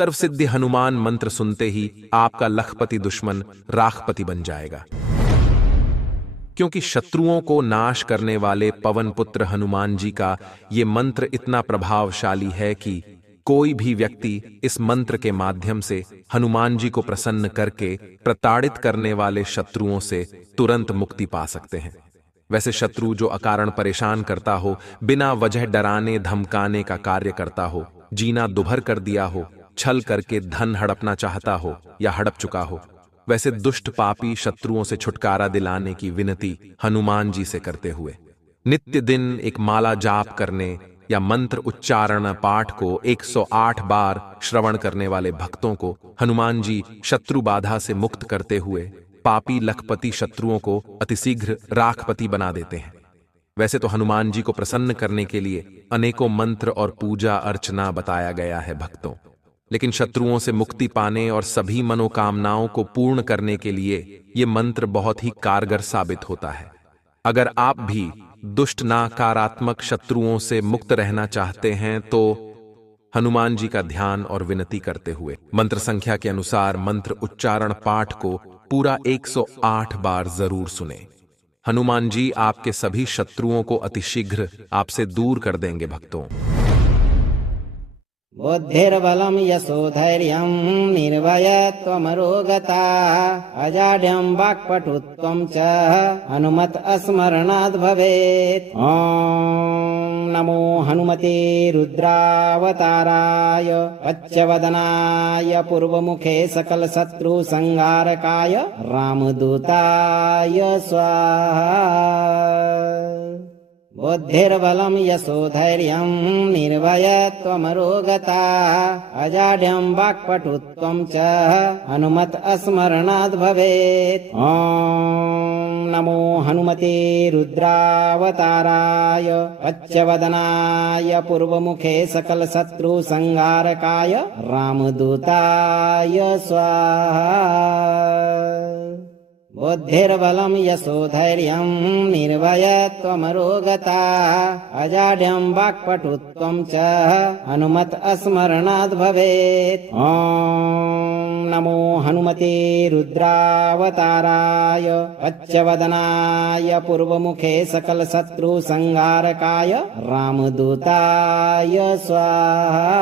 सर्वसिद्धि हनुमान मंत्र सुनते ही आपका लखपति दुश्मन राखपति बन जाएगा, क्योंकि शत्रुओं को नाश करने वाले पवन पुत्र हनुमान जी का ये मंत्र इतना प्रभावशाली है कि कोई भी व्यक्ति इस मंत्र के माध्यम से हनुमान जी को प्रसन्न करके प्रताड़ित करने वाले शत्रुओं से तुरंत मुक्ति पा सकते हैं। वैसे शत्रु जो अकारण परेशान करता हो, बिना वजह डराने धमकाने का कार्य करता हो, जीना दुभर कर दिया हो, छल करके धन हड़पना चाहता हो या हड़प चुका हो, वैसे दुष्ट पापी शत्रुओं से छुटकारा दिलाने की विनती हनुमान जी से करते हुए नित्य दिन एक माला जाप करने या मंत्र उच्चारण पाठ को 108 बार श्रवण करने वाले भक्तों को हनुमान जी शत्रु बाधा से मुक्त करते हुए पापी लखपति शत्रुओं को अतिशीघ्र राखपति बना देते हैं। वैसे तो हनुमान जी को प्रसन्न करने के लिए अनेकों मंत्र और पूजा अर्चना बताया गया है भक्तों, लेकिन शत्रुओं से मुक्ति पाने और सभी मनोकामनाओं को पूर्ण करने के लिए ये मंत्र बहुत ही कारगर साबित होता है। अगर आप भी दुष्ट नकारात्मक शत्रुओं से मुक्त रहना चाहते हैं तो हनुमान जी का ध्यान और विनती करते हुए मंत्र संख्या के अनुसार मंत्र उच्चारण पाठ को पूरा 108 बार जरूर सुने। हनुमान जी आपके सभी शत्रुओं को अतिशीघ्र आपसे दूर कर देंगे भक्तों। बुद्धिर्बलं यशोधैर्यं निर्भयत्वमरोगता अजाड्यं वाक्पटुत्वं च हनुमत स्मरणाद् भवेत्। ॐ नमो हनुमते रुद्रावताराय अच्छवदनाय पूर्वमुखे सकल शत्रु संहारकाय रामदूताय स्वाहा। बुद्धिर्बलं यशोधैर्यं निर्भयत्वमरोगता अजाड्यं वाक्पटुत्वं च हनुमत स्मरणाद् भवेत्। ॐ नमो हनुमते रुद्रावताराय अच्छवदनाय पूर्वमुखे सकल शत्रु संहारकाय रामदूताय स्वाहा। बुद्धिर्बलं यशोधैर्यं निर्भयत्वमरोगता अजाड्यं वाक्पटुत्वं च हनुमत स्मरणाद् भवेत्। ॐ नमो हनुमते रुद्रावताराय अच्छवदनाय पूर्वमुखे सकल शत्रु संहारकाय रामदूताय स्वाहा।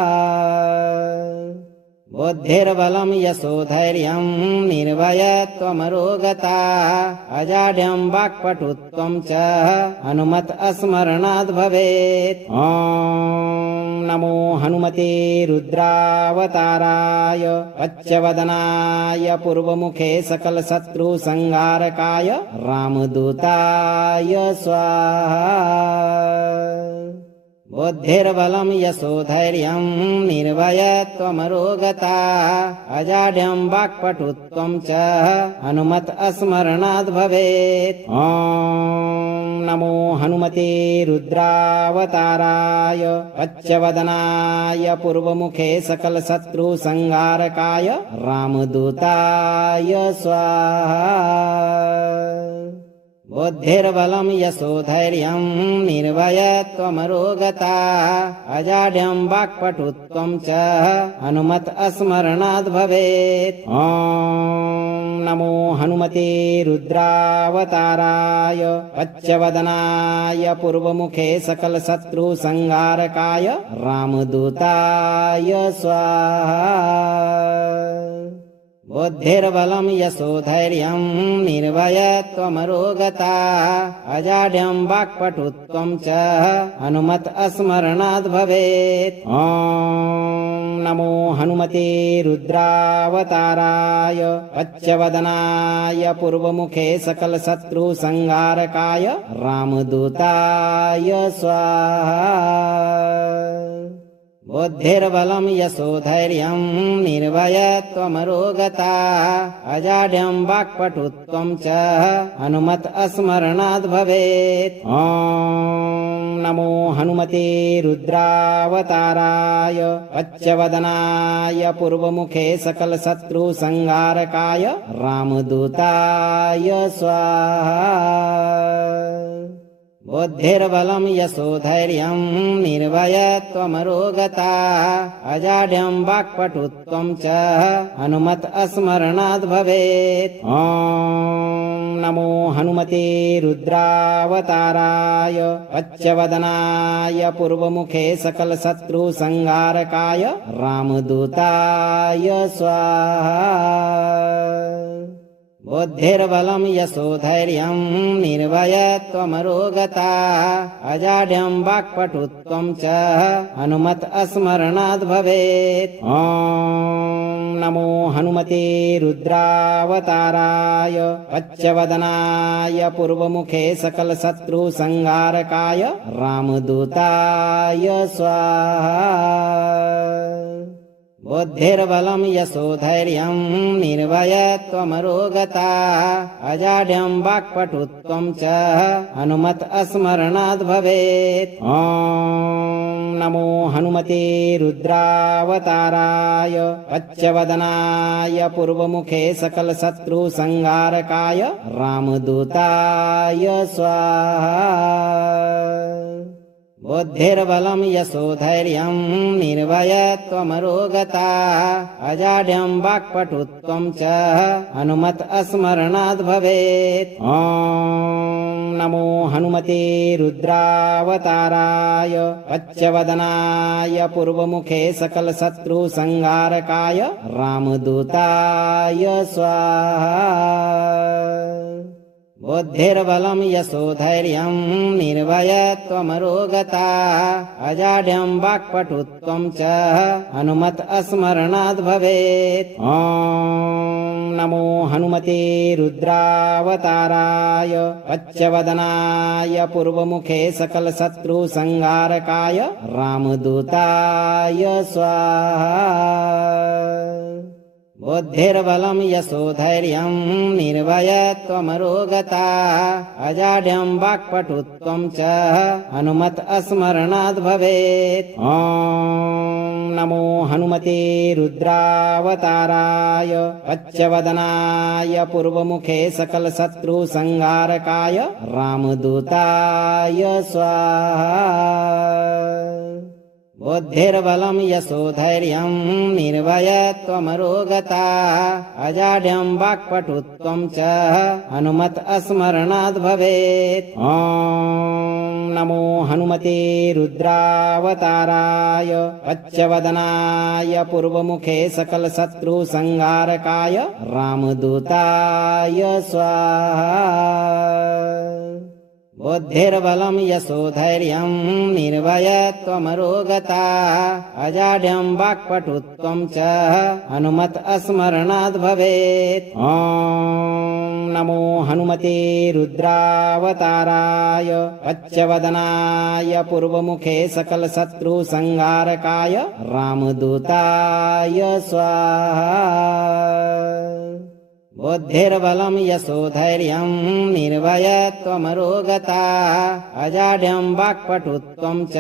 बुद्धिर्बलं यशोधैर्यं निर्भयत्वमरोगता अजाड्यं वाक्पटुत्वं च हनुमत स्मरणाद् भवेत्। ॐ नमो हनुमते रुद्रावताराय अच्छवदनाय पूर्वमुखे सकल शत्रु संहारकाय रामदूताय स्वाहा। बुद्धिर्बलं यशोधैर्यं निर्भयत्वमरोगता अजाड्यं वाक्पटुत्वं च हनुमत स्मरणाद् भवेत्। ॐ नमो हनुमते रुद्रावताराय अच्छवदनाय पूर्वमुखे सकल शत्रु संहारकाय रामदूताय स्वाहा। बुद्धिर्बलं यशोधैर्यं निर्भयत्वमरोगता अजाड्यं वाक्पटुत्वं च हनुमत स्मरणाद् भवेत्। ॐ नमो हनुमते रुद्रावताराय अच्छवदनाय पूर्वमुखे सकल शत्रु संहारकाय रामदूताय स्वाहा। बुद्धिर्बलं यशोधैर्यं निर्भयत्वमरोगता अजाड्यं वाक्पटुत्वं च हनुमत स्मरणाद् भवेत्। ॐ नमो हनुमते रुद्रावताराय अच्छवदनाय पूर्वमुखे सकल शत्रु संहारकाय रामदूताय स्वाहा। बुद्धिर्बलं यशोधैर्यं निर्भयत्वमरोगता अजाड्यं वाक्पटुत्वं च हनुमत स्मरणाद् भवेत्। ॐ नमो हनुमते रुद्रावताराय अच्छवदनाय पूर्वमुखे सकल शत्रु संहारकाय रामदूताय स्वाहा। बुद्धिर्बलं यशोधैर्यं निर्भयत्वमरोगता अजाड्यं वाक्पटुत्वं च हनुमत स्मरणाद् भवेत्। ॐ नमो हनुमते रुद्रावताराय पच्चवदनाय पूर्वमुखे सकल शत्रु संहारकाय रामदूताय स्वाहा। बुद्धिर्बलं यशोधैर्यं निर्भयत्वमरोगता अजाड्यं वाक्पटुत्वं च हनुमत स्मरणाद् भवेत्। ॐ नमो हनुमते रुद्रावताराय पच्चवदनाय पूर्वमुखे सकल शत्रु संहारकाय रामदूताय स्वाहा। बुद्धिर्बलं यशोधैर्यं निर्भयत्वमरोगता अजाड्यं वाक्पटुत्वं च हनुमत स्मरणाद् भवेत्। ॐ नमो हनुमते रुद्रावताराय पच्चवदनाय पूर्वमुखे सकल शत्रु संहारकाय रामदूताय स्वाहा। बुद्धिर्बलं यशोधैर्यं निर्भयत्वमरोगता अजाड्यं वाक्पटुत्वं च हनुमत स्मरणाद् भवेत्। ॐ नमो हनुमते रुद्रावताराय पच्चवदनाय पूर्वमुखे सकल शत्रु संहारकाय रामदूताय स्वाहा। बुद्धिर्बलं यशोधैर्यं निर्भयत्वमरोगता अजाड्यं वाक्पटुत्वं च हनुमत स्मरणाद् भवेत्। ॐ नमो हनुमते रुद्रावताराय पच्चवदनाय पूर्वमुखे सकल शत्रु संहारकाय रामदूताय स्वाहा। बुद्धिर्बलं यशोधैर्यं निर्भयत्वमरोगता अजाड्यं वाक्पटुत्वं च हनुमत स्मरणाद् भवेत्। ॐ नमो हनुमते रुद्रावताराय पच्चवदनाय पूर्वमुखे सकल शत्रु संहारकाय रामदूताय स्वाहा। बुद्धिर्बलं यशोधैर्यं निर्भयत्वमरोगता अजाड्यं वाक्पटुत्वं च हनुमत स्मरणाद् भवेत्। ॐ नमो हनुमते रुद्रावताराय पच्चवदनाय पूर्वमुखे सकल शत्रु संहारकाय रामदूताय स्वाहा। बुद्धिर्बलं यशोधैर्यं निर्भयत्वमरोगता अजाड्यं वाक्पटुत्वं च हनुमत स्मरणाद् भवेत्। ॐ नमो हनुमते रुद्रावताराय पच्चवदनाय पूर्वमुखे सकल शत्रु संहारकाय रामदूताय स्वाहा। बुद्धिर्बलं यशोधैर्यं निर्भयत्वमरोगता अजाड्यं वाक्पटुत्वं च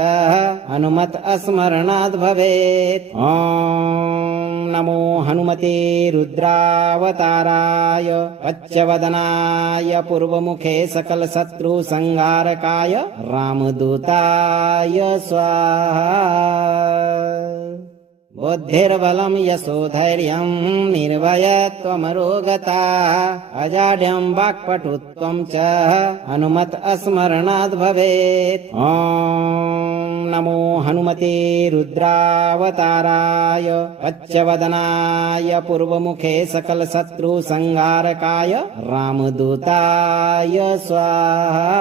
हनुमत स्मरणाद् भवेत्। ॐ नमो हनुमते रुद्रावताराय पच्चवदनाय पूर्वमुखे सकल शत्रु संहारकाय रामदूताय स्वाहा। बुद्धिर्बलं यशोधैर्यं निर्भयत्वमरोगता अजाड्यं वाक्पटुत्वं च हनुमत स्मरणाद् भवेत्। ॐ नमो हनुमते रुद्रावताराय पच्चवदनाय पूर्वमुखे सकल शत्रु संहारकाय रामदूताय स्वाहा।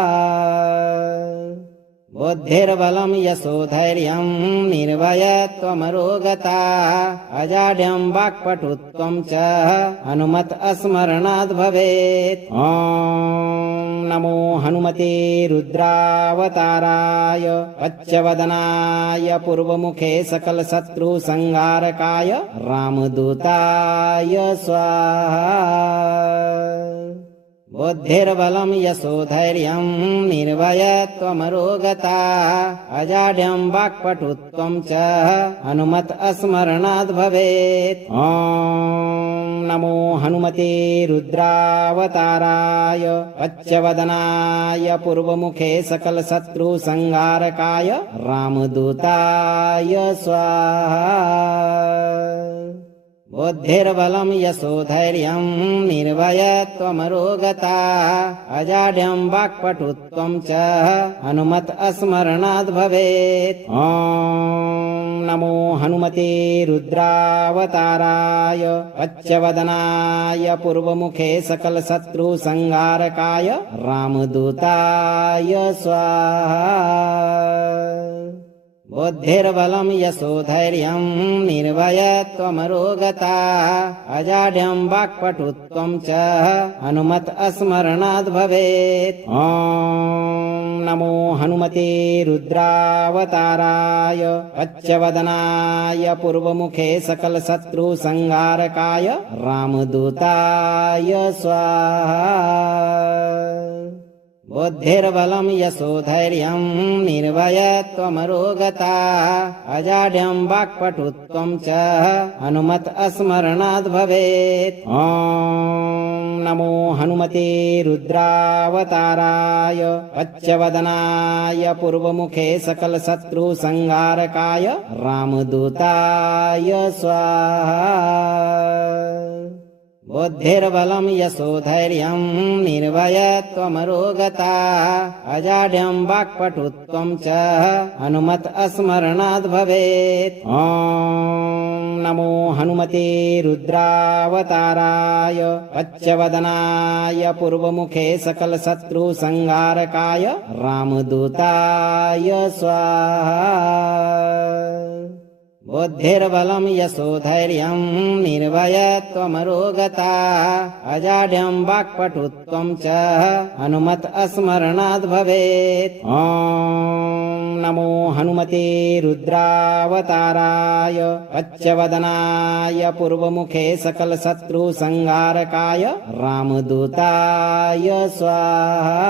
बुद्धिर्बलं यशोधैर्यं निर्भयत्वमरोगता अजाड्यं वाक्पटुत्वं च हनुमत स्मरणाद् भवेत्। ॐ नमो हनुमते रुद्रावताराय पच्चवदनाय पूर्वमुखे सकल शत्रु संहारकाय रामदूताय स्वाहा। बुद्धिर्बलं यशोधैर्यं निर्भयत्वमरोगता अजाड्यं वाक्पटुत्वं च हनुमत स्मरणाद् भवेत्। ॐ नमो हनुमते रुद्रावताराय पच्चवदनाय पूर्वमुखे सकल शत्रु संहारकाय रामदूताय स्वाहा। बुद्धिर्बलं यशोधैर्यं निर्भयत्वमरोगता अजाड्यं वाक्पटुत्वं च हनुमत स्मरणाद् भवेत्। ॐ नमो हनुमते रुद्रावताराय पच्चवदनाय पूर्वमुखे सकल शत्रु संहारकाय रामदूताय स्वाहा। बुद्धिर्बलं यशोधैर्यं निर्भयत्वमरोगता अजाड्यं वाक्पटुत्वं च हनुमत स्मरणाद् भवेत्। ॐ नमो हनुमते रुद्रावताराय पच्चवदनाय पूर्वमुखे सकल शत्रु संहारकाय रामदूताय स्वाहा। बुद्धिर्बलं यशोधैर्यं निर्भयत्वमरोगता अजाड्यं वाक्पटुत्वं च हनुमत स्मरणाद् भवेत्। ॐ नमो हनुमते रुद्रावताराय पच्चवदनाय पूर्वमुखे सकल शत्रु संहारकाय रामदूताय स्वाहा। बुद्धिर्बलं यशोधैर्यं निर्भयत्वमरोगता अजाड्यं वाक्पटुत्वं च हनुमत स्मरणाद् भवेत्। ॐ नमो हनुमते रुद्रावताराय पच्चवदनाय पूर्वमुखे सकल शत्रु संहारकाय रामदूताय स्वाहा। बुद्धिर्बलं यशोधैर्यं निर्भयत्वमरोगता अजाड्यं वाक्पटुत्वं च हनुमत स्मरणाद् भवेत्। ॐ नमो हनुमते रुद्रावताराय पच्चवदनाय पूर्वमुखे सकल शत्रु संहारकाय रामदूताय स्वाहा।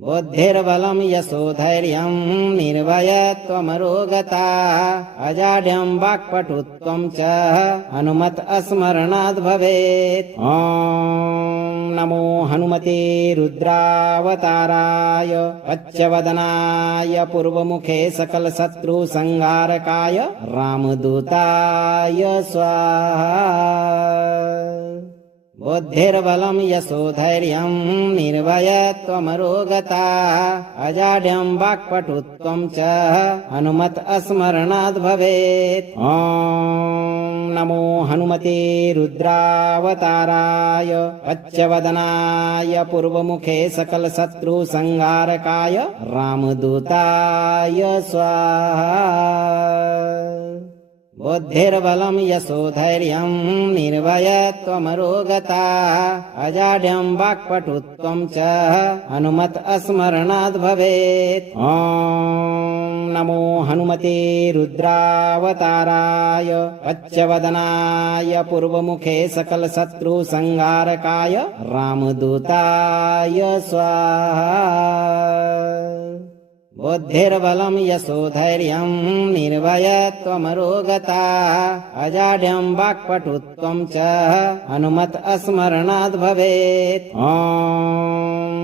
बुद्धिर्बलं यशोधैर्यं निर्भयत्वमरोगता अजाड्यं वाक्पटुत्वं च हनुमत स्मरणाद् भवेत्। ॐ नमो हनुमते रुद्रावताराय पच्चवदनाय पूर्वमुखे सकल शत्रु संहारकाय रामदूताय स्वाहा। बुद्धिर्बलं यशोधैर्यं निर्भयत्वमरोगता अजाड्यं वाक्पटुत्वं च हनुमत स्मरणाद् भवेत्। ॐ नमो हनुमते रुद्रावताराय पच्चवदनाय पूर्वमुखे सकल शत्रु संहारकाय रामदूताय स्वाहा। बुद्धिर्बलं यशोधैर्यं निर्भयत्वमरोगता अजाड्यं वाक्पटुत्वं च हनुमत स्मरणाद् भवेत्। ॐ नमो हनुमते रुद्रावताराय पच्चवदनाय पूर्वमुखे सकल शत्रु संहारकाय रामदूताय स्वाहा। बुद्धिर्बलं यशोधैर्यं निर्भयत्वमरोगता अजाड्यं वाक्पटुत्वं च हनुमत स्मरणाद् भवेत्। ॐ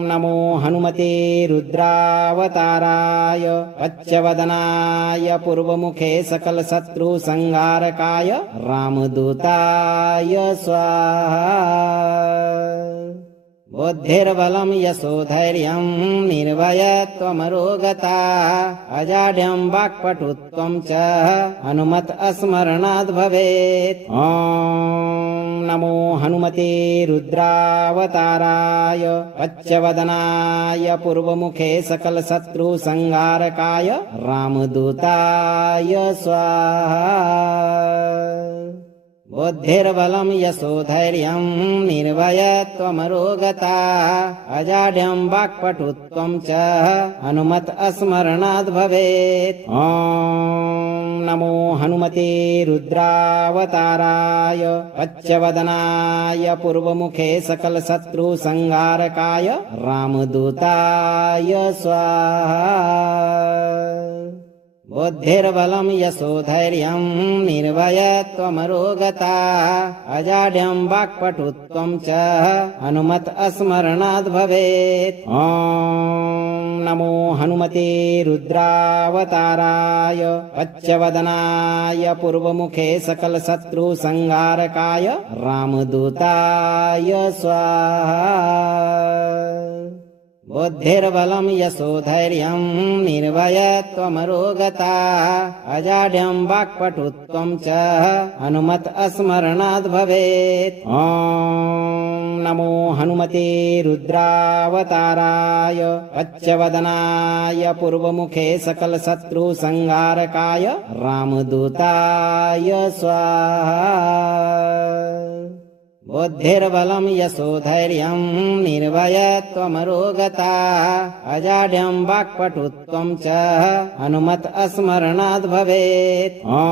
नमो हनुमते रुद्रावताराय पच्चवदनाय पूर्वमुखे सकल शत्रु संहारकाय रामदूताय स्वाहा। बुद्धिर्बलं यशोधैर्यं निर्भयत्वमरोगता अजाड्यं वाक्पटुत्वं च हनुमत स्मरणाद् भवेत्। ॐ नमो हनुमते रुद्रावताराय पच्चवदनाय पूर्वमुखे सकल शत्रु संहारकाय रामदूताय स्वाहा। बुद्धिर्बलं यशोधैर्यं निर्भयत्वमरोगता अजाड्यं वाक्पटुत्वं च हनुमत स्मरणाद् भवेत्। ॐ नमो हनुमते रुद्रावताराय पच्चवदनाय पूर्वमुखे सकलशत्रुसंहारकाय रामदूताय स्वाहा बुद्धिर्बलं यशोधैर्यं निर्भयत्वमरोगता अजाड्यं वाक्पटुत्वं च हनुमत स्मरणाद् भवेत्। ॐ नमो हनुमते रुद्रावताराय पच्चवदनाय पूर्वमुखे सकलशत्रुसंहारकाय रामदूताय स्वाहा बुद्धिर्बलं यशोधैर्यं निर्भयत्वमरोगता अजाड्यं वाक्पटुत्वं च हनुमत स्मरणाद् भवेत्। ॐ नमो हनुमते रुद्रावताराय पच्चवदनाय पूर्वमुखे सकलशत्रुसंहारकाय रामदूताय स्वाहा बुद्धिर्बलं यशोधैर्यं निर्भयत्वमरोगता अजाड्यं वाक्पटुत्वं च हनुमत स्मरणाद् भवेत्। ॐ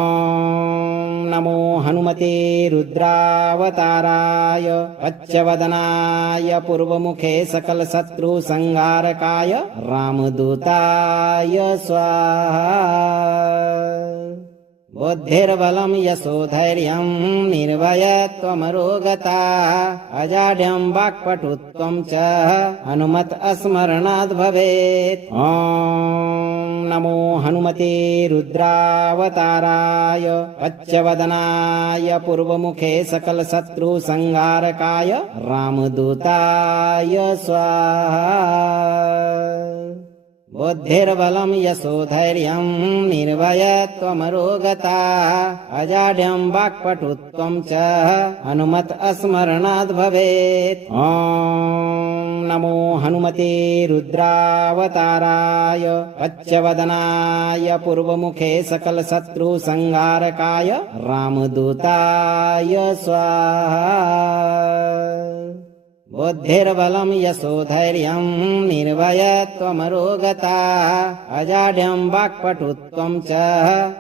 नमो हनुमते रुद्रावताराय पच्चवदनाय पूर्वमुखे सकलशत्रुसंहारकाय रामदूताय स्वाहा बुद्धिर्बलं यशोधैर्यं निर्भयत्वमरोगता अजाड्यं वाक्पटुत्वं च हनुमत स्मरणाद् भवेत्। ॐ नमो हनुमते रुद्रावताराय पच्चवदनाय पूर्वमुखे सकलशत्रुसंहारकाय रामदूताय स्वाहा बुद्धिर्बलं यशोधैर्यं निर्भयत्वमरोगता अजाड्यं वाक्पटुत्वं च हनुमत स्मरणाद् भवेत्। ॐ नमो हनुमते रुद्रावताराय पच्चवदनाय पूर्वमुखे सकलशत्रुसंहारकाय रामदूताय स्वाहा बुद्धिर्बलं यशोधैर्यं निर्भयत्वमरोगता अजाड्यं वाक्पटुत्वं च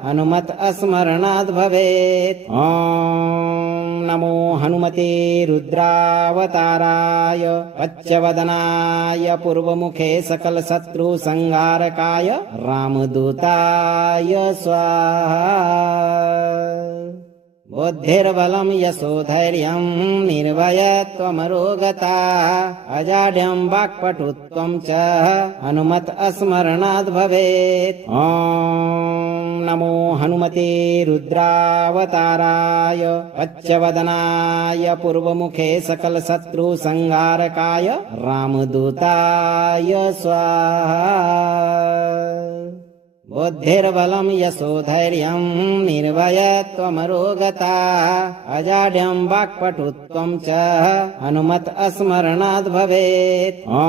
हनुमत स्मरणाद् भवेत्। ॐ नमो हनुमते रुद्रावताराय पच्चवदनाय पूर्वमुखे सकलशत्रुसंहारकाय रामदूताय स्वाहा बुद्धिर्बलं यशोधैर्यं निर्भयत्वमरोगता अजाड्यं वाक्पटुत्वं च हनुमत स्मरणाद् भवेत्। ॐ नमो हनुमते रुद्रावताराय पच्चवदनाय पूर्वमुखे सकलशत्रुसंहारकाय रामदूताय स्वाहा बुद्धिर्बलं यशोधैर्यं निर्भयत्वमरोगता अजाड्यं वाक्पटुत्वं च हनुमत स्मरणाद् भवेत्। ॐ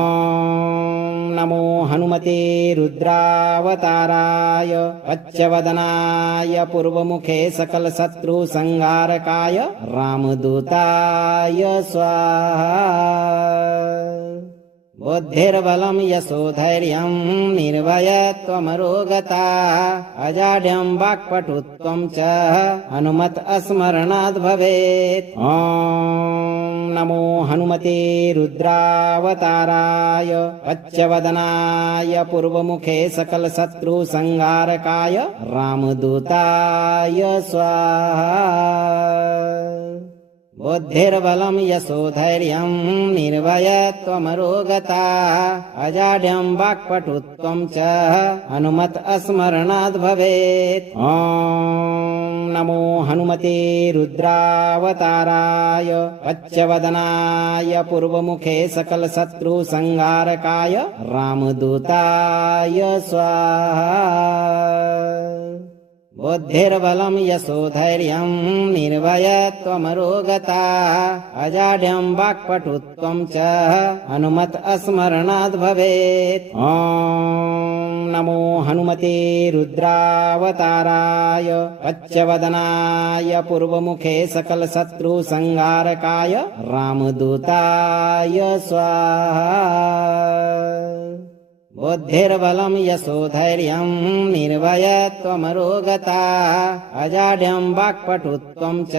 नमो हनुमते रुद्रावताराय पच्चवदनाय पूर्वमुखे सकलशत्रुसंहारकाय रामदूताय स्वाहा बुद्धिर्बलं यशोधैर्यं निर्भयत्वमरोगता अजाड्यं वाक्पटुत्वं च हनुमत स्मरणाद् भवेत्। ॐ नमो हनुमते रुद्रावताराय पच्चवदनाय पूर्वमुखे सकलशत्रुसंहारकाय रामदूताय स्वाहा बुद्धिर्बलं यशोधैर्यं निर्भयत्वमरोगता अजाड्यं वाक्पटुत्वं च हनुमत स्मरणाद् भवेत्। ॐ नमो हनुमते रुद्रावताराय पच्चवदनाय पूर्वमुखे सकलशत्रुसंहारकाय रामदूताय स्वाहा बुद्धिर्बलं यशोधैर्यं निर्भयत्वमरोगता अजाड्यं वाक्पटुत्वं च हनुमत स्मरणाद् भवेत्। ॐ नमो हनुमते रुद्रावताराय पच्चवदनाय पूर्वमुखे सकलशत्रुसंहारकाय रामदूताय स्वाहा बुद्धिर्बलं यशोधैर्यं निर्भयत्वमरोगता अजाड्यं वाक्पटुत्वं च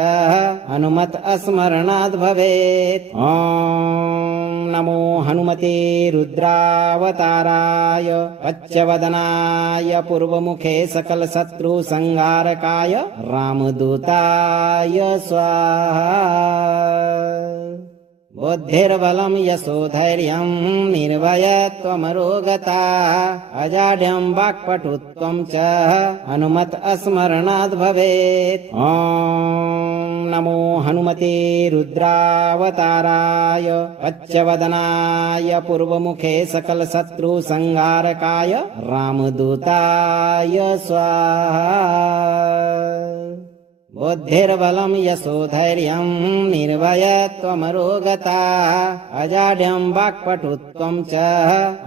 हनुमत स्मरणाद् भवेत्। ॐ नमो हनुमते रुद्रावताराय पच्चवदनाय पूर्वमुखे सकल शत्रु संहारकाय रामदूताय स्वाहा। बुद्धिर्बलं यशोधैर्यं निर्भयत्वमरोगता अजाड्यं वाक्पटुत्वं च हनुमत स्मरणाद् भवेत्। ॐ नमो हनुमते रुद्रावताराय पच्चवदनाय पूर्वमुखे सकल शत्रु संहारकाय रामदूताय स्वाहा। बुद्धिर्बलं यशोधैर्यं निर्भयत्वमरोगता अजाड्यं वाक्पटुत्वं च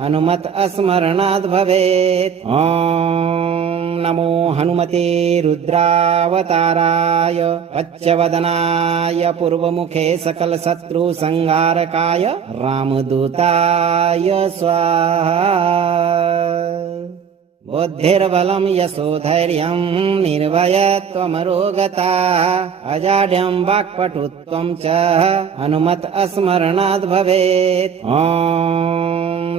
हनुमत स्मरणाद् भवेत्। ॐ नमो हनुमते रुद्रावताराय पच्चवदनाय पूर्वमुखे सकल शत्रु संहारकाय रामदूताय स्वाहा। बुद्धिर्बलं यशोधैर्यं निर्भयत्वमरोगता अजाड्यं वाक्पटुत्वं च हनुमत स्मरणाद् भवेत्। ॐ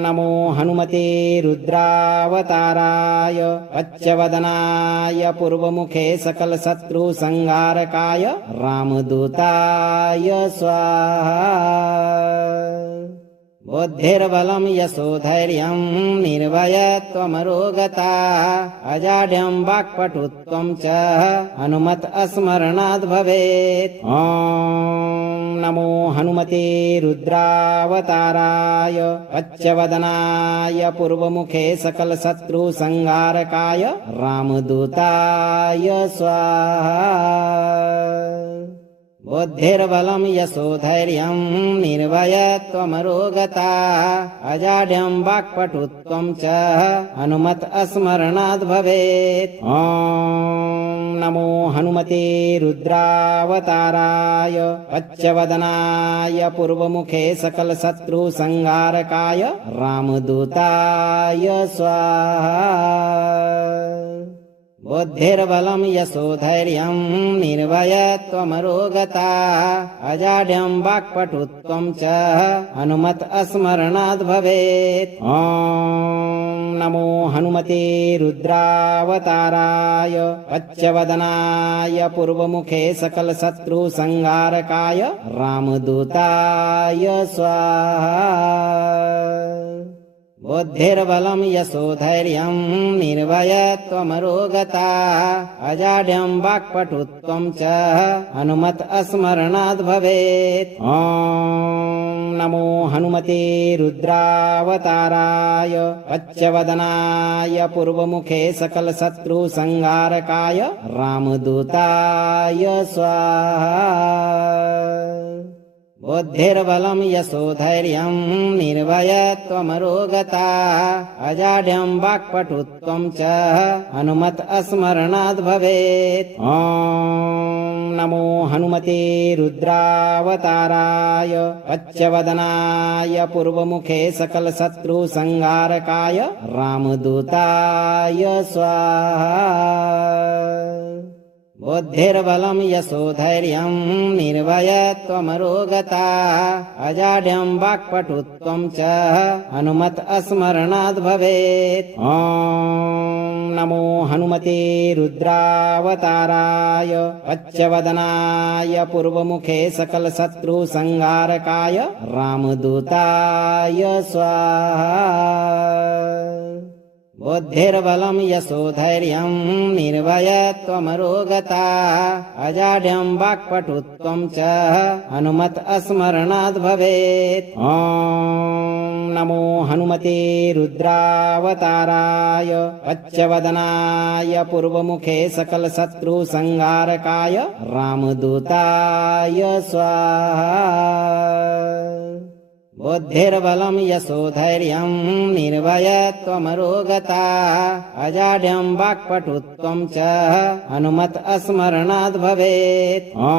नमो हनुमते रुद्रावताराय पच्चवदनाय पूर्वमुखे सकल शत्रु संहारकाय रामदूताय स्वाहा। बुद्धिर्बलं यशोधैर्यं निर्भयत्वमरोगता अजाड्यं वाक्पटुत्वं च हनुमत स्मरणाद् भवेत्। ॐ नमो हनुमते रुद्रावताराय पच्चवदनाय पूर्वमुखे सकल शत्रु संहारकाय रामदूताय स्वाहा। बुद्धिर्बलं यशोधैर्यं निर्भयत्वमरोगता अजाड्यं वाक्पटुत्वं च हनुमत स्मरणाद् भवेत्। ॐ नमो हनुमते रुद्रावताराय पच्चवदनाय पूर्वमुखे सकल शत्रु संहारकाय रामदूताय स्वाहा। बुद्धिर्बलं यशोधैर्यं निर्भयत्वमरोगता अजाड्यं वाक्पटुत्वं च हनुमत स्मरणाद् भवेत्। ॐ नमो हनुमते रुद्रावताराय पच्चवदनाय पूर्वमुखे सकल शत्रु संहारकाय रामदूताय स्वाहा। बुद्धिर्बलं यशोधैर्यं निर्भयत्वमरोगता अजाड्यं वाक्पटुत्वं च हनुमत स्मरणाद् भवेत्। ॐ नमो हनुमते रुद्रावताराय पच्चवदनाय पूर्वमुखे सकल शत्रु संहारकाय रामदूताय स्वाहा। बुद्धिर्बलं यशोधैर्यं निर्भयत्वमरोगता अजाड्यं वाक्पटुत्वं च हनुमत स्मरणाद् भवेत्। ॐ नमो हनुमते रुद्रावताराय पच्चवदनाय पूर्वमुखे सकल शत्रु संहारकाय रामदूताय स्वाहा। बुद्धिर्बलं यशोधैर्यं निर्भयत्वमरोगता अजाड्यं वाक्पटुत्वं च हनुमत स्मरणाद् भवेत्। ॐ नमो हनुमते रुद्रावताराय पच्चवदनाय पूर्वमुखे सकल शत्रु संहारकाय रामदूताय स्वाहा। बुद्धिर्बलं यशोधैर्यं निर्भयत्वमरोगता अजाड्यं वाक्पटुत्वं च हनुमत स्मरणाद् भवेत्। ॐ नमो हनुमते रुद्रावताराय पच्चवदनाय पूर्वमुखे सकल शत्रु संहारकाय रामदूताय स्वाहा। बुद्धिर्बलं यशोधैर्यं निर्भयत्वमरोगता अजाड्यं वाक्पटुत्वं च हनुमत स्मरणाद् भवेत्। ॐ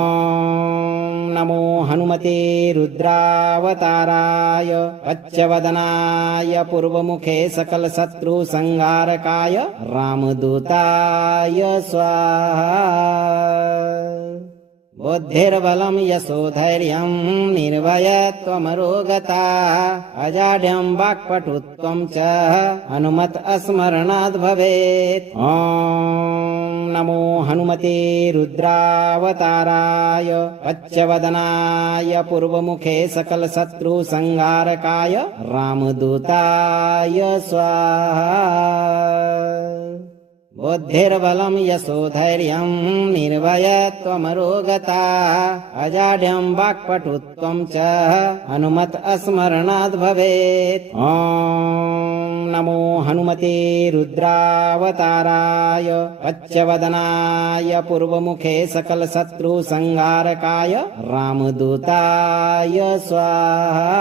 नमो हनुमते रुद्रावताराय पच्चवदनाय पूर्वमुखे सकल शत्रु संहारकाय रामदूताय स्वाहा। बुद्धिर्बलं यशोधैर्यं निर्भयत्वमरोगता अजाड्यं वाक्पटुत्वं च हनुमत स्मरणाद् भवेत्। ॐ नमो हनुमते रुद्रावताराय पच्चवदनाय पूर्वमुखे सकल शत्रु संहारकाय रामदूताय स्वाहा। बुद्धिर्बलं यशोधैर्यं निर्भयत्वमरोगता अजाड्यं वाक्पटुत्वं च हनुमत स्मरणाद् भवेत्। ॐ नमो हनुमते रुद्रावताराय पच्चवदनाय पूर्वमुखे सकल शत्रु संहारकाय रामदूताय स्वाहा।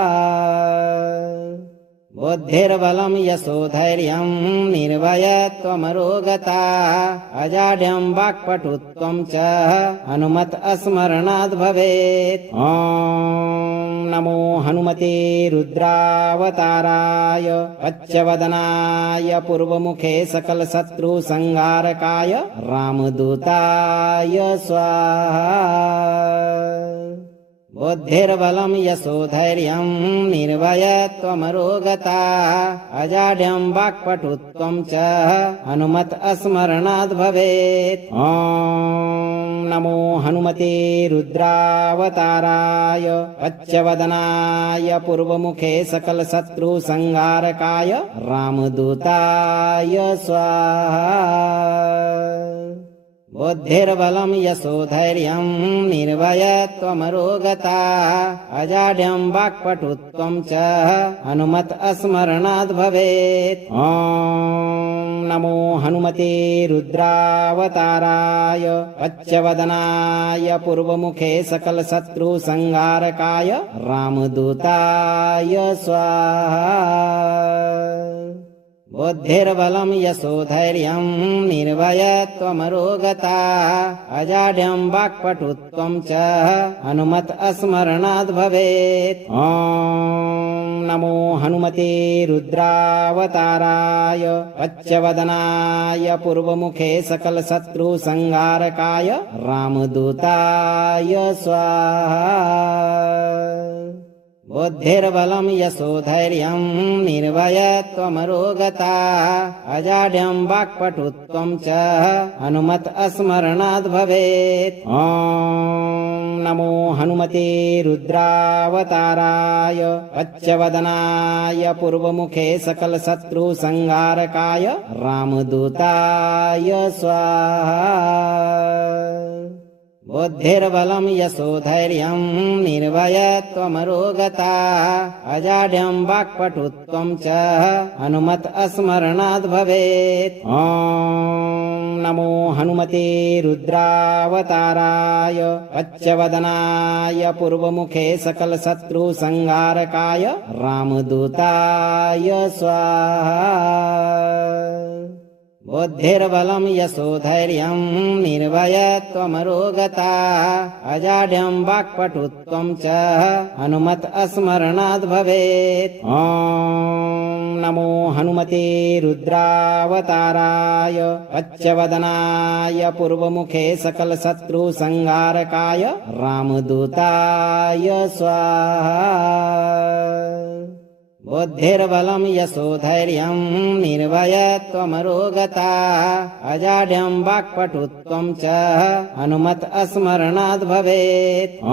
बुद्धिर्बलं यशोधैर्यं निर्भयत्वमरोगता अजाड्यं वाक्पटुत्वं च हनुमत स्मरणाद् भवेत्। ॐ नमो हनुमते रुद्रावताराय पच्चवदनाय पूर्वमुखे सकल शत्रु संहारकाय रामदूताय स्वाहा। बुद्धिर्बलं यशोधैर्यं निर्भयत्वमरोगता अजाड्यं वाक्पटुत्वं च हनुमत स्मरणाद् भवेत्। ॐ नमो हनुमते रुद्रावताराय पच्चवदनाय पूर्वमुखे सकल शत्रु संहारकाय रामदूताय स्वाहा। बुद्धिर्बलं यशोधैर्यं निर्भयत्वमरोगता अजाड्यं वाक्पटुत्वं च हनुमत स्मरणाद् भवेत्। ॐ नमो हनुमते रुद्रावताराय पच्चवदनाय पूर्वमुखे सकल शत्रु संहारकाय रामदूताय स्वाहा। बुद्धिर्बलं यशोधैर्यं निर्भयत्वमरोगता अजाड्यं वाक्पटुत्वं च हनुमत स्मरणाद् भवेत्। ॐ नमो हनुमते रुद्रावताराय पच्चवदनाय पूर्वमुखे सकल शत्रु संहारकाय रामदूताय स्वाहा। बुद्धिर्बलं यशोधैर्यं निर्भयत्वमरोगता अजाड्यं वाक्पटुत्वं च हनुमत स्मरणाद् भवेत्। ॐ नमो हनुमते रुद्रावताराय पच्चवदनाय पूर्वमुखे सकल शत्रु संहारकाय रामदूताय स्वाहा। बुद्धिर्बलं यशोधैर्यं निर्भयत्वमरोगता अजाड्यं वाक्पटुत्वं च हनुमत स्मरणाद् भवेत्। ॐ नमो हनुमते रुद्रावताराय पच्चवदनाय पूर्वमुखे सकल शत्रु संहारकाय रामदूताय स्वाहा। बुद्धिर्बलं यशोधैर्यं निर्भयत्वमरोगता अजाड्यं वाक्पटुत्वं च हनुमत स्मरणाद् भवेत्। ॐ नमो हनुमते रुद्रावताराय पच्चवदनाय पूर्वमुखे सकल शत्रु संहारकाय रामदूताय स्वाहा। बुद्धिर्बलं यशोधैर्यं निर्भयत्वमरोगता अजाड्यं वाक्पटुत्वं च हनुमत स्मरणाद् भवेत्। ॐ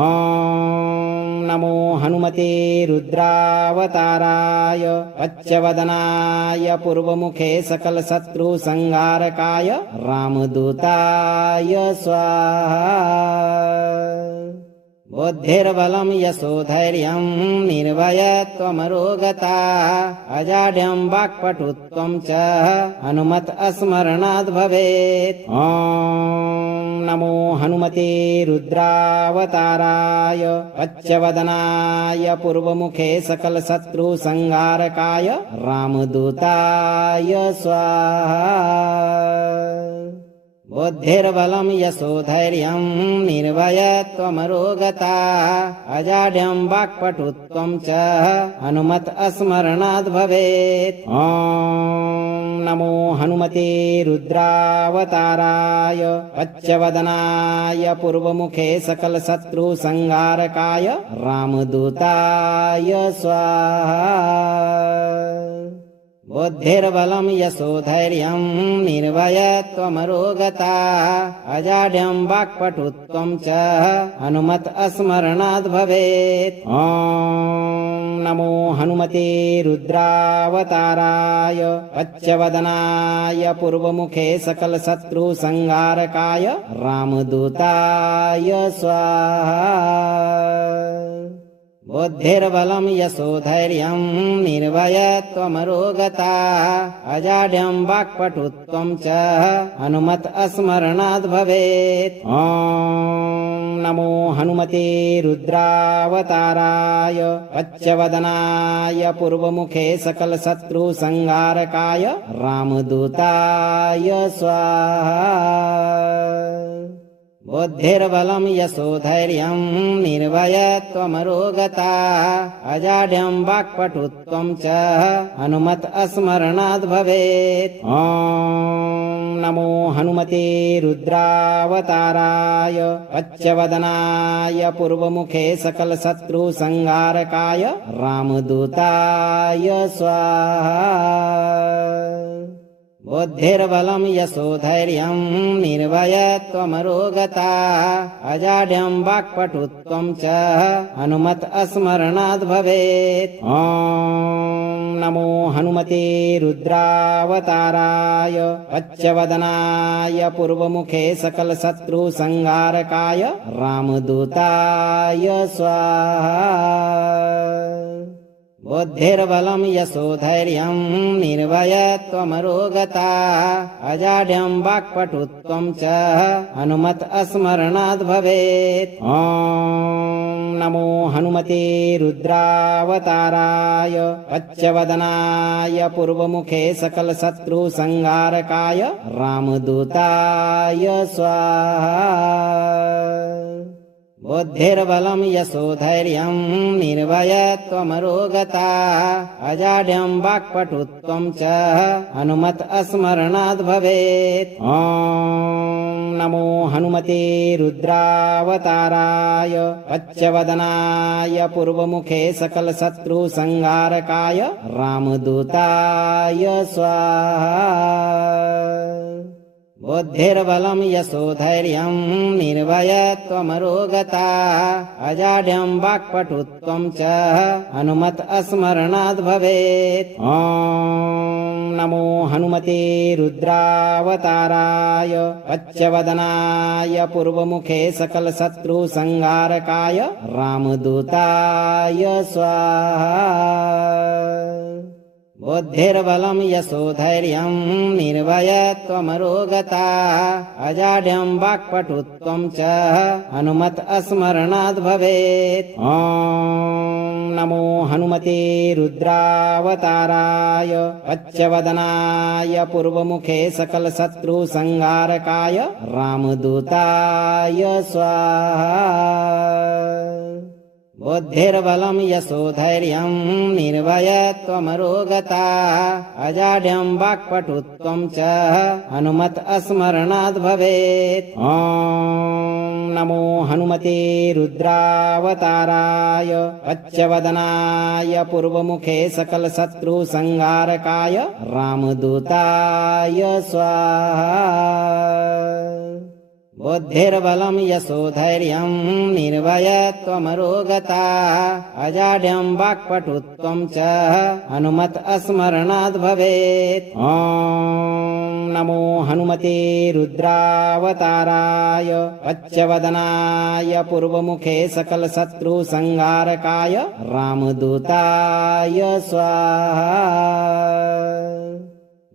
नमो हनुमते रुद्रावताराय पच्चवदनाय पूर्वमुखे सकल शत्रु संहारकाय रामदूताय स्वाहा। बुद्धिर्बलं यशोधैर्यं निर्भयत्वमरोगता अजाड्यं वाक्पटुत्वं च हनुमत स्मरणाद् भवेत्। ॐ नमो हनुमते रुद्रावताराय पच्चवदनाय पूर्वमुखे सकलशत्रुसंहारकाय रामदूताय स्वाहा। बुद्धिर्बलं यशोधैर्यं निर्भयत्वमरोगता अजाड्यं वाक्पटुत्वं च हनुमत स्मरणाद् भवेत्। ॐ नमो हनुमते रुद्रावताराय पच्चवदनाय पूर्वमुखे सकलशत्रुसंहारकाय रामदूताय स्वाहा। बुद्धिर्बलं यशोधैर्यं निर्भयत्वमरोगता अजाड्यं वाक्पटुत्वं च हनुमत स्मरणाद् भवेत्। ॐ नमो हनुमते रुद्रावताराय पच्चवदनाय पूर्वमुखे सकलशत्रुसंहारकाय रामदूताय स्वाहा। बुद्धिर्बलं यशोधैर्यं निर्भयत्वमरोगता अजाड्यं वाक्पटुत्वं च हनुमत स्मरणाद् भवेत्। ॐ नमो हनुमते रुद्रावताराय पच्चवदनाय पूर्वमुखे सकलशत्रुसंहारकाय रामदूताय स्वाहा। बुद्धिर्बलं यशोधैर्यं निर्भयत्वमरोगता अजाड्यं वाक्पटुत्वं च हनुमत स्मरणाद् भवेत्। ॐ नमो हनुमते रुद्रावताराय पच्चवदनाय पूर्वमुखे सकलशत्रुसंहारकाय रामदूताय स्वाहा। बुद्धिर्बलं यशोधैर्यं निर्भयत्वमरोगता अजाड्यं वाक्पटुत्वं च हनुमत स्मरणाद् भवेत्। ॐ नमो हनुमते रुद्रावताराय पच्चवदनाय पूर्वमुखे सकलशत्रुसंहारकाय रामदूताय स्वाहा। बुद्धिर्बलं यशोधैर्यं निर्भयत्वमरोगता अजाड्यं वाक्पटुत्वं च हनुमत स्मरणाद् भवेत्। ॐ नमो हनुमते रुद्रावताराय पच्चवदनाय पूर्वमुखे सकलशत्रुसंहारकाय रामदूताय स्वाहा। बुद्धिर्बलं यशोधैर्यं निर्भयत्वमरोगता अजाड्यं वाक्पटुत्वं च हनुमत स्मरणाद् भवेत्। ॐ नमो हनुमते रुद्रावताराय पच्चवदनाय पूर्वमुखे सकलशत्रुसंहारकाय रामदूताय स्वाहा। बुद्धिर्बलं यशोधैर्यं निर्भयत्वमरोगता अजाड्यं वाक्पटुत्वं च हनुमत स्मरणाद् भवेत्। ॐ नमो हनुमते रुद्रावताराय पच्चवदनाय पूर्वमुखे सकलशत्रुसंहारकाय रामदूताय स्वाहा। बुद्धिर्बलं यशोधैर्यं निर्भयत्वमरोगता अजाड्यं वाक्पटुत्वं च हनुमत स्मरणाद् भवेत्। ॐ नमो हनुमते रुद्रावताराय पच्चवदनाय पूर्वमुखे सकलशत्रुसंहारकाय रामदूताय स्वाहा। बुद्धिर्बलं यशोधैर्यं निर्भयत्वमरोगता अजाड्यं वाक्पटुत्वं च हनुमत स्मरणाद् भवेत्। ॐ नमो हनुमते रुद्रावताराय पच्चवदनाय पूर्वमुखे सकलशत्रुसंहारकाय रामदूताय स्वाहा। बुद्धिर्बलं यशोधैर्यं निर्भयत्वमरोगता अजाड्यं वाक्पटुत्वं च हनुमत स्मरणाद् भवेत्। ॐ नमो हनुमते रुद्रावताराय पच्चवदनाय पूर्वमुखे सकल शत्रु संहारकाय रामदूताय स्वाहा।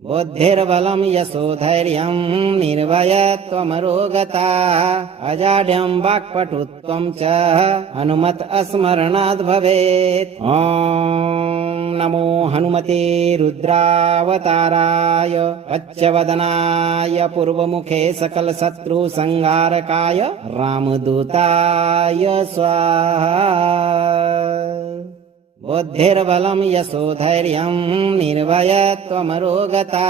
बुद्धिर्बलं यशोधैर्यं निर्भयत्वमरोगता अजाड्यं वाक्पटुत्वं च हनुमत स्मरणाद् भवेत्। ॐ नमो हनुमते रुद्रावताराय पच्चवदनाय पूर्वमुखे सकल शत्रु संहारकाय रामदूताय स्वाहा। बुद्धिर्बलं यशोधैर्यं निर्भयत्वमरोगता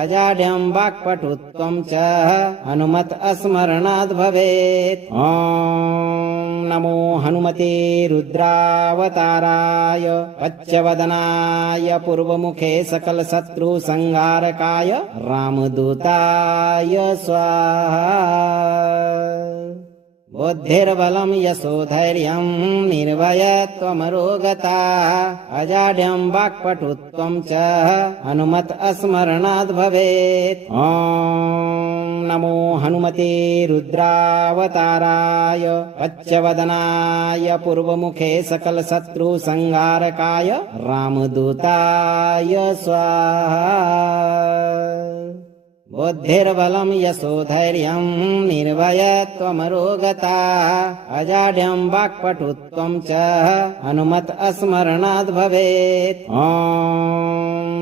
अजाड्यं वाक्पटुत्वं च हनुमत स्मरणाद् भवेत्। ॐ नमो हनुमते रुद्रावताराय पच्चवदनाय पूर्वमुखे सकल शत्रु संहारकाय रामदूताय स्वाहा। बुद्धिर्बलं यशोधैर्यं निर्भयत्वमरोगता अजाड्यं वाक्पटुत्वं च हनुमत स्मरणाद् भवेत्। ॐ नमो हनुमते रुद्रावताराय पच्चवदनाय पूर्वमुखे सकल शत्रु संहारकाय रामदूताय स्वाहा। बुद्धिर्बलं यशोधैर्यं निर्भयत्वमरोगता अजाड्यं वाक्पटुत्वं च हनुमत स्मरणाद् भवेत्। ॐ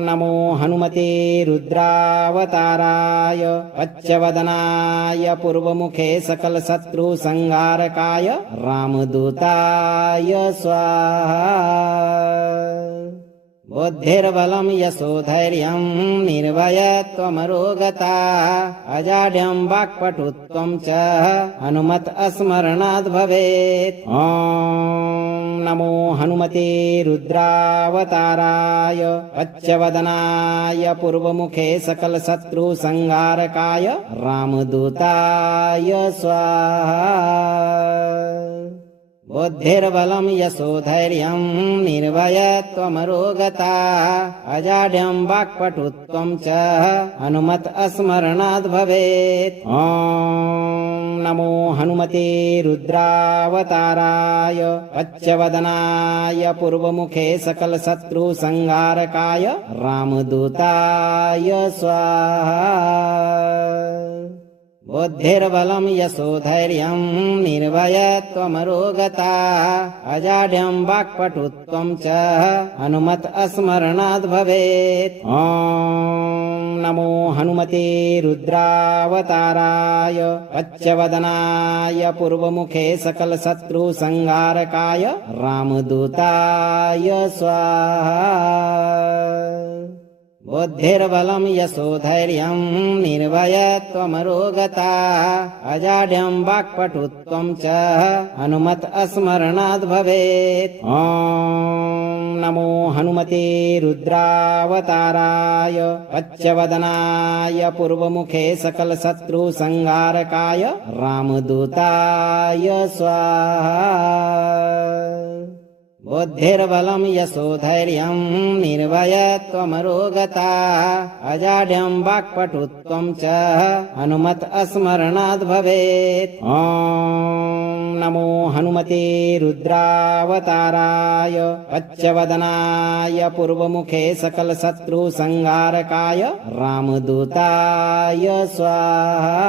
नमो हनुमते रुद्रावताराय पच्चवदनाय पूर्वमुखे सकल शत्रु संहारकाय रामदूताय स्वाहा। बुद्धिर्बलं यशोधैर्यं निर्भयत्वमरोगता अजाड्यं वाक्पटुत्वं च हनुमत स्मरणाद् भवेत्। ॐ नमो हनुमते रुद्रावताराय पच्चवदनाय पूर्वमुखे सकल शत्रु संहारकाय रामदूताय स्वाहा। बुद्धिर्बलं यशोधैर्यं निर्भयत्वमरोगता अजाड्यं वाक्पटुत्वं च हनुमत स्मरणाद् भवेत्। ॐ नमो हनुमते रुद्रावताराय पच्चवदनाय पूर्वमुखे सकल शत्रु संहारकाय रामदूताय स्वाहा। बुद्धिर्बलं यशोधैर्यं निर्भयत्वमरोगता अजाड्यं वाक्पटुत्वं च हनुमत स्मरणाद् भवेत्। ॐ नमो हनुमते रुद्रावताराय पच्चवदनाय पूर्वमुखे सकल शत्रु संहारकाय रामदूताय स्वाहा। बुद्धिर्बलं यशोधैर्यं निर्भयत्वमरोगता अजाड्यं वाक्पटुत्वं च हनुमत स्मरणाद् भवेत्। ॐ नमो हनुमते रुद्रावताराय पच्चवदनाय पूर्वमुखे सकल शत्रु संहारकाय रामदूताय स्वाहा। बुद्धिर्बलं यशोधैर्यं निर्भयत्वमरोगता अजाड्यं वाक्पटुत्वं च हनुमत स्मरणाद् भवेत्। ॐ नमो हनुमते रुद्रावताराय पच्चवदनाय पूर्वमुखे सकल शत्रु संहारकाय रामदूताय स्वाहा।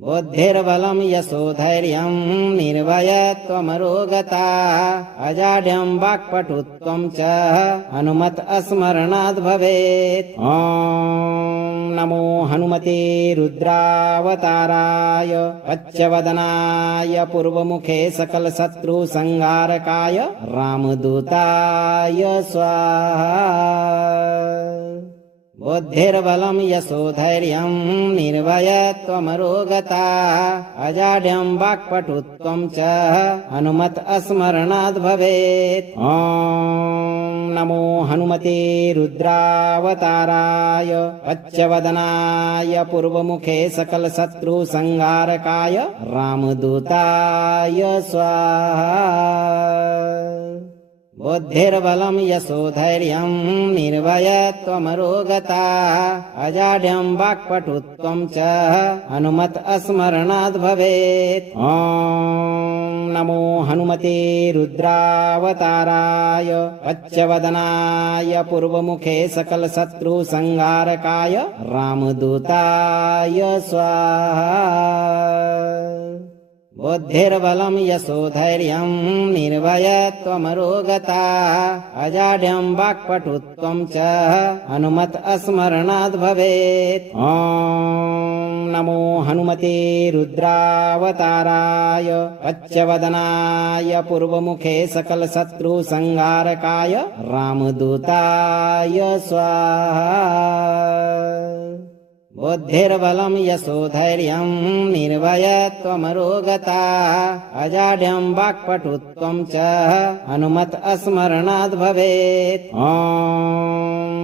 बुद्धिर्बलं यशोधैर्यं निर्भयत्वमरोगता अजाड्यं वाक्पटुत्वं च हनुमत स्मरणाद् भवेत्। ॐ नमो हनुमते रुद्रावताराय पच्चवदनाय पूर्वमुखे सकल शत्रु संहारकाय रामदूताय स्वाहा। बुद्धिर्बलं यशोधैर्यं निर्भयत्वमरोगता अजाड्यं वाक्पटुत्वं च हनुमत स्मरणाद् भवेत्। ॐ नमो हनुमते रुद्रावताराय पच्चवदनाय पूर्वमुखे सकल शत्रु संहारकाय रामदूताय स्वाहा। बुद्धिर्बलं यशोधैर्यं निर्भयत्वमरोगता अजाड्यं वाक्पटुत्वं च हनुमत स्मरणाद् भवेत्। ॐ नमो हनुमते रुद्रावताराय पच्चवदनाय पूर्वमुखे सकल शत्रु संहारकाय रामदूताय स्वाहा। बुद्धिर्बलं यशोधैर्यं निर्भयत्वमरोगता अजाड्यं वाक्पटुत्वं च हनुमत स्मरणाद् भवेत्। ॐ नमो हनुमते रुद्रावताराय पच्चवदनाय पूर्वमुखे सकल शत्रु संहारकाय रामदूताय स्वाहा। बुद्धिर्बलं यशोधैर्यं निर्भयत्वमरोगता अजाड्यं वाक्पटुत्वं च हनुमत स्मरणाद् भवेत्। ॐ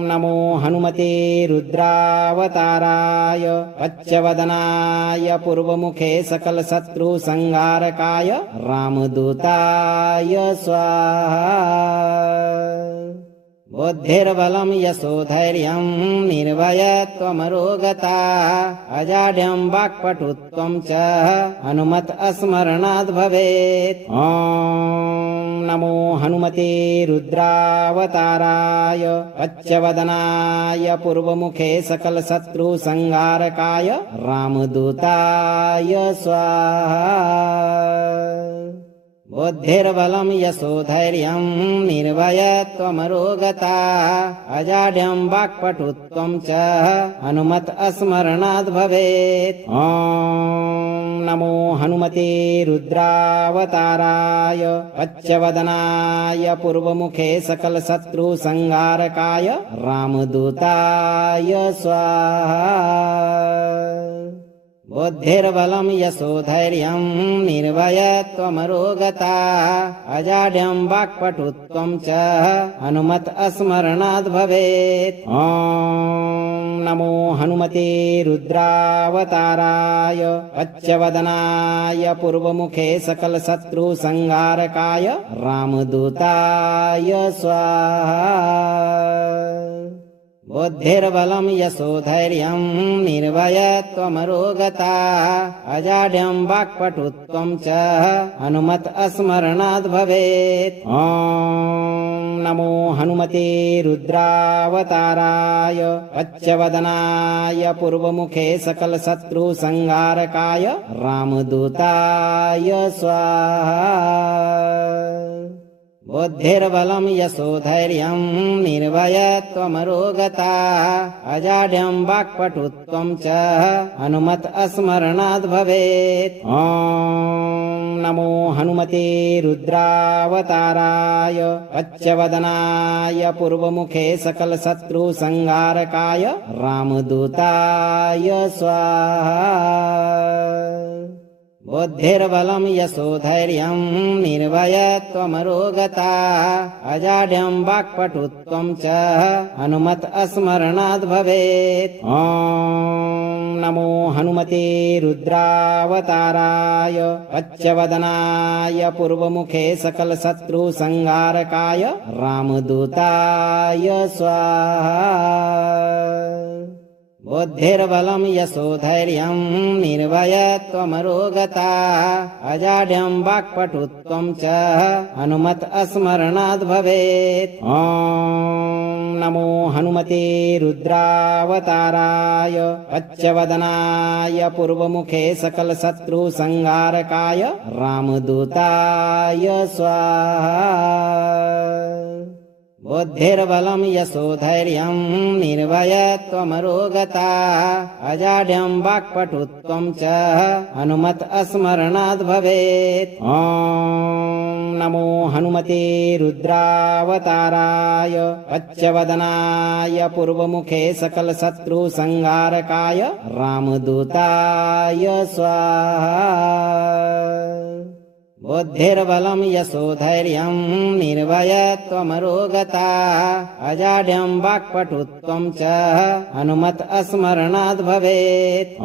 नमो हनुमते रुद्रावताराय पच्चवदनाय पूर्वमुखे सकल शत्रु संहारकाय रामदूताय स्वाहा। बुद्धिर्बलं यशोधैर्यं निर्भयत्वमरोगता अजाड्यं वाक्पटुत्वं च हनुमत स्मरणाद् भवेत्। ॐ नमो हनुमते रुद्रावताराय पच्चवदनाय पूर्वमुखे सकल शत्रु संहारकाय रामदूताय स्वाहा। बुद्धिर्बलं यशोधैर्यं निर्भयत्वमरोगता अजाड्यं वाक्पटुत्वं च हनुमत स्मरणाद् भवेत्। ॐ नमो हनुमते रुद्रावताराय पच्चवदनाय पूर्वमुखे सकल शत्रु संहारकाय रामदूताय स्वाहा। बुद्धिर्बलं यशोधैर्यं निर्भयत्वमरोगता अजाड्यं वाक्पटुत्वं च हनुमत स्मरणाद् भवेत्। ॐ नमो हनुमते रुद्रावताराय पच्चवदनाय पूर्वमुखे सकल शत्रु संहारकाय रामदूताय स्वाहा। बुद्धिर्बलं यशोधैर्यं निर्भयत्वमरोगता अजाड्यं वाक्पटुत्वं च हनुमत स्मरणाद् भवेत्। ॐ नमो हनुमते रुद्रावताराय पच्चवदनाय पूर्वमुखे सकल शत्रु संहारकाय रामदूताय स्वाहा। बुद्धिर्बलं यशोधैर्यं निर्भयत्वमरोगता अजाड्यं वाक्पटुत्वं च हनुमत स्मरणाद् भवेत्। ॐ नमो हनुमते रुद्रावताराय पच्चवदनाय पूर्वमुखे सकल शत्रु संहारकाय रामदूताय स्वाहा। बुद्धिर्बलं यशोधैर्यं निर्भयत्वमरोगता अजाड्यं वाक्पटुत्वं च हनुमत स्मरणाद् भवेत्। ॐ नमो हनुमते रुद्रावताराय पच्चवदनाय पूर्वमुखे सकल शत्रु संहारकाय रामदूताय स्वाहा। बुद्धिर्बलं यशोधैर्यं निर्भयत्वमरोगता अजाड्यं वाक्पटुत्वं च हनुमत स्मरणाद् भवेत्। ॐ नमो हनुमते रुद्रावताराय पच्चवदनाय पूर्वमुखे सकल शत्रु संहारकाय रामदूताय स्वाहा। बुद्धिर्बलं यशोधैर्यं निर्भयत्वमरोगता अजाड्यं वाक्पटुत्वं च हनुमत स्मरणाद् भवेत्। ॐ नमो हनुमते रुद्रावताराय पच्चवदनाय पूर्वमुखे सकलशत्रुसंहारकाय रामदूताय स्वाहा। बुद्धिर्बलं यशोधैर्यं निर्भयत्वमरोगता अजाड्यं वाक्पटुत्वं च हनुमत स्मरणाद् भवेत्। ॐ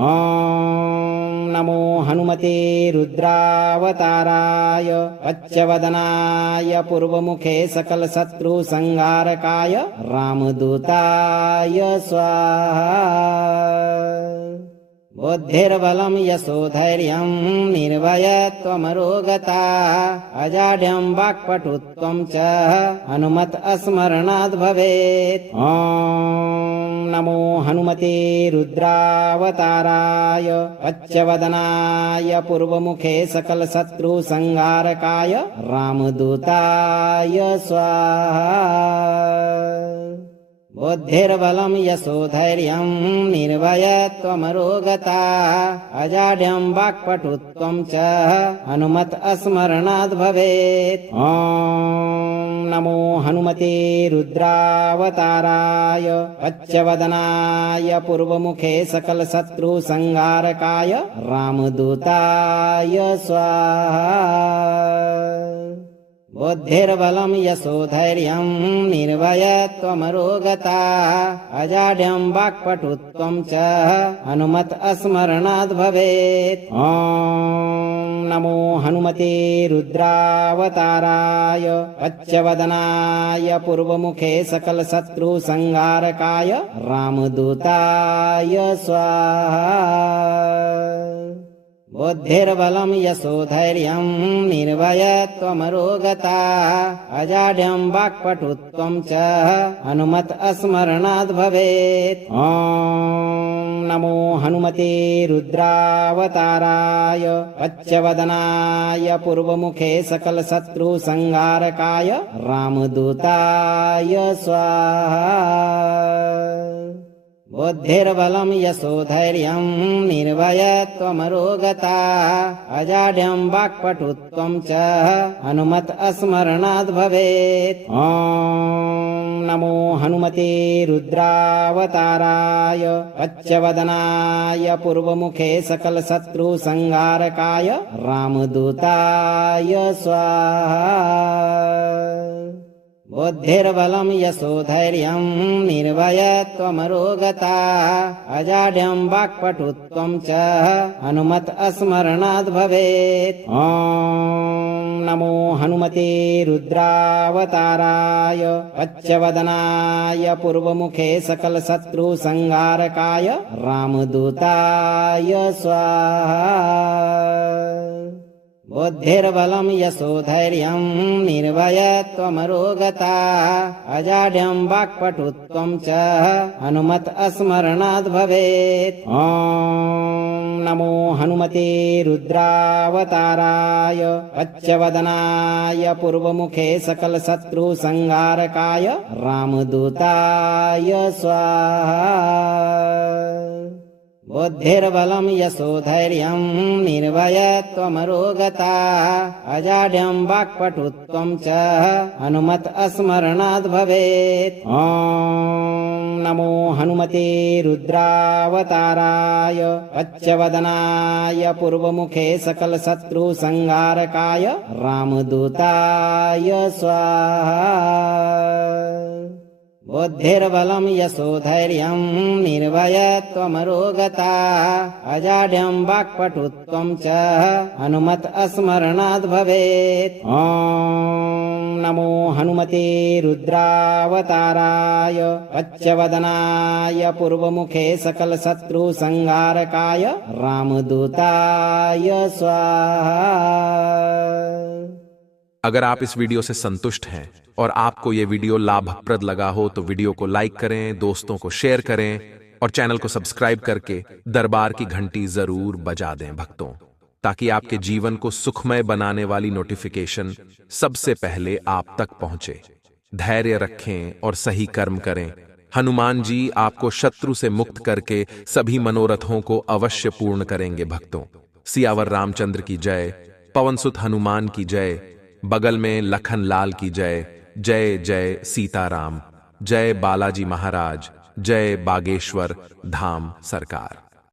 नमो हनुमते रुद्रावताराय पच्चवदनाय पूर्वमुखे सकलशत्रुसंहारकाय रामदूताय स्वाहा। बुद्धिर्बलं यशोधैर्यं निर्भयत्वमरोगता अजाड्यं वाक्पटुत्वं च हनुमत स्मरणाद् भवेत्। ॐ नमो हनुमते रुद्रावताराय पच्चवदनाय पूर्वमुखे सकलशत्रुसंहारकाय रामदूताय स्वाहा। बुद्धिर्बलं यशोधैर्यं निर्भयत्वमरोगता अजाड्यं वाक्पटुत्वं च हनुमत स्मरणाद् भवेत्। ॐ नमो हनुमते रुद्रावताराय पच्चवदनाय पूर्वमुखे सकलशत्रुसंहारकाय रामदूताय स्वाहा। बुद्धिर्बलं यशोधैर्यं निर्भयत्वमरोगता अजाड्यं वाक्पटुत्वं च हनुमत स्मरणाद् भवेत्। ॐ नमो हनुमते रुद्रावताराय पच्चवदनाय पूर्वमुखे सकलशत्रुसंहारकाय रामदूताय स्वाहा। बुद्धिर्बलं यशोधैर्यं निर्भयत्वमरोगता अजाड्यं वाक्पटुत्वं च हनुमत स्मरणाद् भवेत्। ॐ नमो हनुमते रुद्रावताराय पच्चवदनाय पूर्वमुखे सकलशत्रुसंहारकाय रामदूताय स्वाहा। बुद्धिर्बलं यशोधैर्यं निर्भयत्वमरोगता अजाड्यं वाक्पटुत्वं च हनुमत स्मरणाद् भवेत्। ॐ नमो हनुमते रुद्रावताराय पच्चवदनाय पूर्वमुखे सकलशत्रुसंहारकाय रामदूताय स्वाहा। बुद्धिर्बलं यशोधैर्यं निर्भयत्वमरोगता अजाड्यं वाक्पटुत्वं च हनुमत स्मरणाद् भवेत्। ॐ नमो हनुमते रुद्रावताराय पच्चवदनाय पूर्वमुखे सकलशत्रुसंहारकाय रामदूताय स्वाहा। बुद्धिर्बलं यशोधैर्यं निर्भयत्वमरोगता अजाड्यं वाक्पटुत्वं च हनुमत स्मरणाद् भवेत्। ॐ नमो हनुमते रुद्रावताराय पच्चवदनाय पूर्वमुखे सकलशत्रुसंहारकाय रामदूताय स्वाहा। बुद्धिर्बलं यशोधैर्यं निर्भयत्वमरोगता अजाड्यं वाक्पटुत्वं च हनुमत स्मरणाद् भवेत्। ॐ नमो हनुमते रुद्रावताराय पच्चवदनाय पूर्वमुखे सकलशत्रुसंहारकाय रामदूताय स्वाहा। बुद्धिर्बलं यशोधैर्यं निर्भयत्वमरोगता अजाड्यं वाक्पटुत्वं च हनुमत स्मरणाद् भवेत्। ॐ नमो हनुमते रुद्रावताराय पच्चवदनाय पूर्वमुखे सकलशत्रुसंहारकाय रामदूताय स्वाहा। अगर आप इस वीडियो से संतुष्ट हैं और आपको ये वीडियो लाभप्रद लगा हो तो वीडियो को लाइक करें, दोस्तों को शेयर करें और चैनल को सब्सक्राइब करके दरबार की घंटी जरूर बजा दें भक्तों, ताकि आपके जीवन को सुखमय बनाने वाली नोटिफिकेशन सबसे पहले आप तक पहुंचे। धैर्य रखें और सही कर्म करें। हनुमान जी आपको शत्रु से मुक्त करके सभी मनोरथों को अवश्य पूर्ण करेंगे। भक्तों, सियावर रामचंद्र की जय, पवनसुत हनुमान की जय, बगल में लखन लाल की जय। जय जय सीताराम, जय बालाजी महाराज, जय बागेश्वर धाम सरकार।